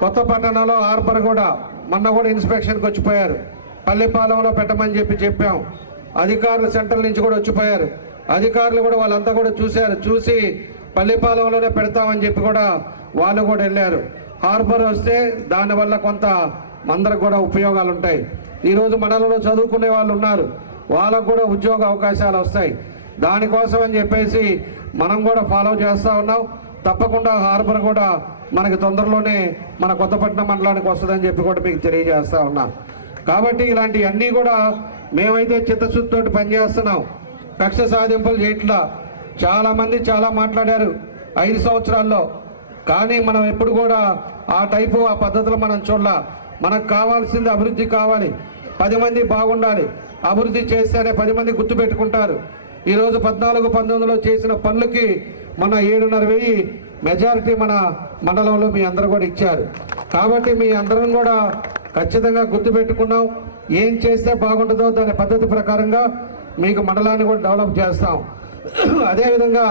కొత్త పట్టణంలో హార్బర్ కూడా మొన్న కూడా ఇన్స్పెక్షన్కి వచ్చిపోయారు. పల్లిపాలెంలో పెట్టమని చెప్పాం. అధికారులు సెంట్రల్ నుంచి కూడా వచ్చిపోయారు. అధికారులు కూడా వాళ్ళంతా కూడా చూసి పల్లిపాలెంలోనే పెడతామని చెప్పి కూడా వాళ్ళు కూడా వెళ్ళారు. హార్బర్ వస్తే దానివల్ల కొంత అందరికి కూడా ఉపయోగాలు ఉంటాయి. ఈరోజు మనలో చదువుకునే వాళ్ళు ఉన్నారు, వాళ్ళకు కూడా ఉద్యోగ అవకాశాలు వస్తాయి. దానికోసం అని చెప్పేసి మనం కూడా ఫాలో చేస్తూ ఉన్నాం. తప్పకుండా హార్బర్ కూడా మనకి తొందరలోనే మన కొత్తపట్నం మండలానికి వస్తుందని చెప్పి కూడా మీకు తెలియజేస్తా ఉన్నా. కాబట్టి ఇలాంటివన్నీ కూడా మేమైతే చిత్తశుద్ధితోటి పనిచేస్తున్నాం. కక్ష సాధింపులు చేయట్లా. చాలామంది చాలా మాట్లాడారు 5 సంవత్సరాల్లో, కానీ మనం ఎప్పుడు కూడా ఆ పద్ధతులు మనం చూడాల. మనకు కావాల్సింది అభివృద్ధి కావాలి, 10 మంది బాగుండాలి. అభివృద్ధి చేస్తేనే 10 మంది గుర్తుపెట్టుకుంటారు. ఈరోజు 14-19లో చేసిన పనులకి మన 7,500 మెజారిటీ మన మండలంలో మీ అందరూ కూడా ఇచ్చారు. కాబట్టి మీ అందరం కూడా ఖచ్చితంగా గుర్తుపెట్టుకున్నాం. ఏం చేస్తే బాగుంటుందో దాని పద్ధతి ప్రకారంగా మీకు మండలాన్ని కూడా డెవలప్ చేస్తాం. అదేవిధంగా